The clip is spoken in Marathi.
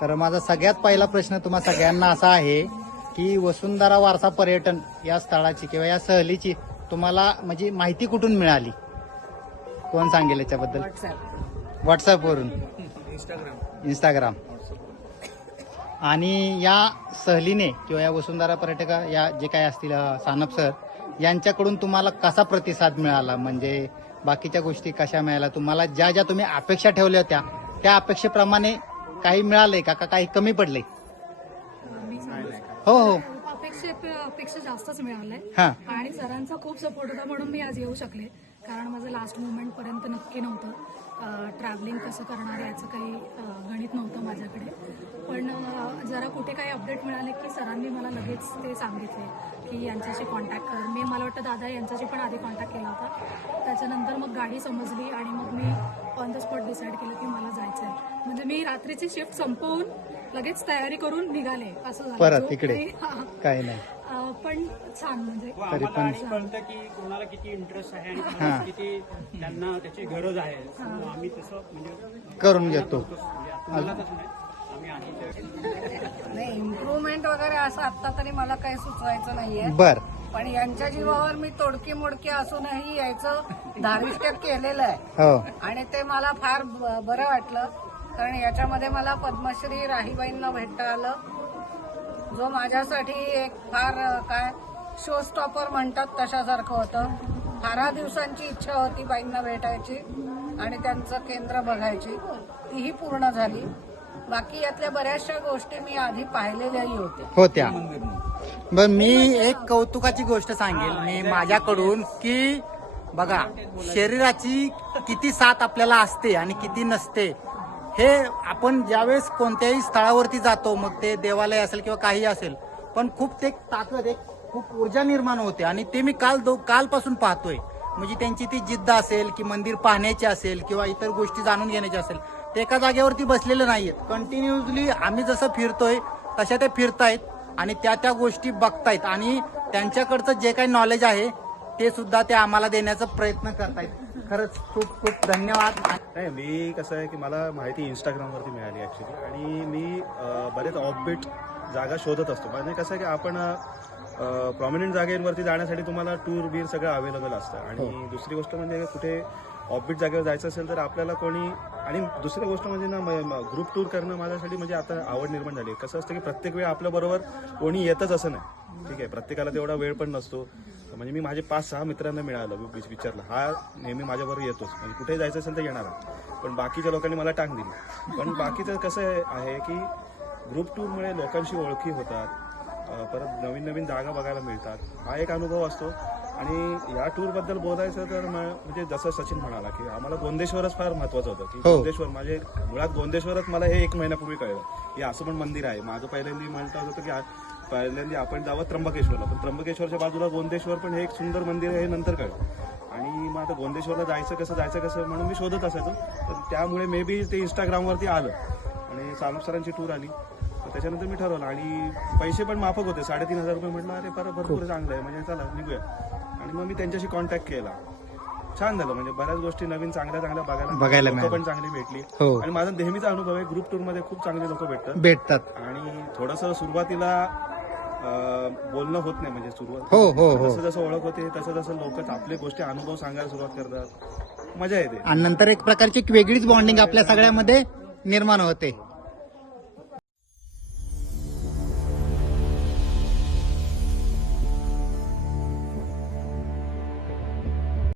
तर माझा सगळ्यात पहिला प्रश्न तुम्हा सगळ्यांना असा आहे की वसुंधरा वारसा पर्यटन या स्थळाची किंवा या सहलीची तुम्हाला म्हणजे माहिती कुठून मिळाली? कोण सांगेल याच्याबद्दल? व्हॉट्सअपवरून, इंस्टाग्राम. आणि या सहलीने किंवा या वसुंधरा पर्यटक या जे काही असतील सानप सर यांच्याकडून तुम्हाला कसा प्रतिसाद मिळाला? म्हणजे बाकीच्या गोष्टी कशा मिळाल्या तुम्हाला? ज्या ज्या तुम्ही अपेक्षा ठेवल्या होत्या त्या अपेक्षेप्रमाणे काही मिळालंय का काही कमी पडले? हो हो, अपेक्षा जास्तच मिळालंय. हा. आणि सरांचा खूप सपोर्ट होता म्हणून मी आज येऊ शकले. कारण माझं लास्ट मोमेंट पर्यंत नक्की नव्हतं. ट्रॅव्हलिंग कसं करणार याचं काही गणित नव्हतं माझ्याकडे. पण जरा कुठे काही अपडेट मिळाले की सरांनी मला लगेच ते सांगितले की यांच्याशी कॉन्टॅक्ट कर. मला वाटतं दादा यांच्याशी पण आधी कॉन्टॅक्ट केला होता. त्याच्यानंतर मग गाडी समजली आणि मग me on the spot decide केलं की मला जायचं आहे. म्हणजे मी रात्रीची शिफ्ट संपवून लगेच तयारी करून निघाले असं झालं. परत इकडे काही नाही. पण छान म्हणजे तरी पण कळतं की कोणाला किती इंटरेस्ट आहे आणि कोणाला किती त्यांना त्याची गरज आहे. आम्ही तसं म्हणजे करून घेतो. तुम्हाला तसं नाही, आम्ही आहे नाही, इम्प्रूव्हमेंट वगैरे असं आता तरी मला काही सुचवायचं नाहीये. बर. पण यांच्या जीवावर मी तोडकी मोडकी असूनही यायचं धारिष्ट्य केलेलं आहे. हो. आणि ते मला फार बरं वाटलं. कारण याच्यामध्ये मला पद्मश्री राहीबाईंना भेटता आलं, जो माझ्यासाठी एक फार काय शो स्टॉपर म्हणतात तशासारखं होतं. फार दिवसांची इच्छा होती बाईंना भेटायची आणि त्यांचं केंद्र बघायची. तीही पूर्ण झाली. बाकी यातल्या बऱ्याचशा गोष्टी मी आधी पाहिलेल्याही होत्या. बर, मी एक कौतुकाची गोष्ट सांगेल मी माझ्याकडून की बघा शरीराची किती साथ आपल्याला असते आणि किती नसते हे आपण ज्यावेळेस कोणत्याही स्थळावरती जातो, मग ते देवालय असेल किंवा काही असेल, पण खूप ते ताकद एक खूप ऊर्जा निर्माण होते. आणि ते मी कालपासून पाहतोय. म्हणजे त्यांची ती जिद्द असेल की मंदिर पाहण्याची असेल किंवा इतर गोष्टी जाणून घेण्याची असेल, ते एका जागेवरती बसलेले नाहीयेत. कंटिन्युअसली आम्ही जसं फिरतोय तशा ते फिरतायत आणि त्या गोष्टी बघतायत आणि त्यांच्याकडचं जे काही नॉलेज आहे ते सुद्धा ते आम्हाला देण्याचा प्रयत्न करतायत. खरंच खूप खूप धन्यवाद. नाही, मी कसं आहे की मला माहिती इंस्टाग्रामवरती मिळाली ॲक्च्युली. आणि मी बरेच ऑफबीट जागा शोधत असतो. म्हणजे कसं आहे की आपण प्रॉमिनंट जागेवरती जाण्यासाठी तुम्हाला टूर बीर सगळं अवेलेबल असतं. आणि दुसरी गोष्ट म्हणजे कुठे ऑफबीट जागेवर जायचं असेल तर आपल्याला कोणी, आणि दुसरी गोष्ट म्हणजे ना ग्रुप टूर करणं माझ्यासाठी म्हणजे आता आवड निर्माण झाली. कसं असतं की प्रत्येक वेळ आपल्याबरोबर कोणी येतच असं नाही. ठीक आहे, प्रत्येकाला तेवढा वेळ पण नसतो. म्हणजे मी माझे 5-6 मित्रांना मिळालं विचारलं, हा नेहमी माझ्याबरोबर येतोच, म्हणजे कुठे जायचं असेल तर येणार. पण बाकीच्या लोकांनी मला टांग दिली. पण बाकीचं कसं आहे की ग्रुप टूरमुळे लोकांशी ओळखी होतात, परत नवीन नवीन जागा बघायला मिळतात. हा एक अनुभव असतो. आणि या टूरबद्दल बोलायचं तर म्हणजे जसं सचिन म्हणाला की आम्हाला गोंदेश्वरच फार महत्वाचं होतं की गोंदेश्वर म्हणजे मुळात गोंदेश्वरच मला हे 1 महिन्यापूर्वी कळलं की असं पण मंदिर आहे. माझं पहिल्यांदा म्हणत होतं की पहिल्यांदा आपण जावं त्र्यंबकेश्वरला, पण त्र्यंबकेश्वरच्या बाजूला गोंदेश्वर पण हे एक सुंदर मंदिर आहे हे नंतर कळलं. आणि मग आता गोंदेश्वरला जायचं कसं म्हणून मी शोधत असायचो. तर त्यामुळे मे बी ते इंस्टाग्रामवरती आलं आणि सानप सरांची टूर आली. त्याच्यानंतर मी ठरवलं आणि पैसे पण माफक होते, 3,500 रुपये. म्हटलं अरे भरपूर चांगलं आहे, म्हणजे चला निघूया. आणि मग मी त्यांच्याशी कॉन्टॅक्ट केला. छान झालं, म्हणजे बऱ्याच गोष्टी नवीन चांगल्या बघायला लोक पण चांगली भेटली. आणि माझा नेहमीचा अनुभव आहे ग्रुप टूर मध्ये खूप चांगले लोक भेटतात. आणि थोडंसं सुरुवातीला बोलणं होत नाही, म्हणजे सुरुवात जसं जसं ओळख होते तसं लोक आपले गोष्टी अनुभव सांगायला सुरुवात करतात. मजा येते आणि नंतर एक प्रकारची वेगळीच बॉन्डिंग आपल्या सगळ्यामध्ये निर्माण होते.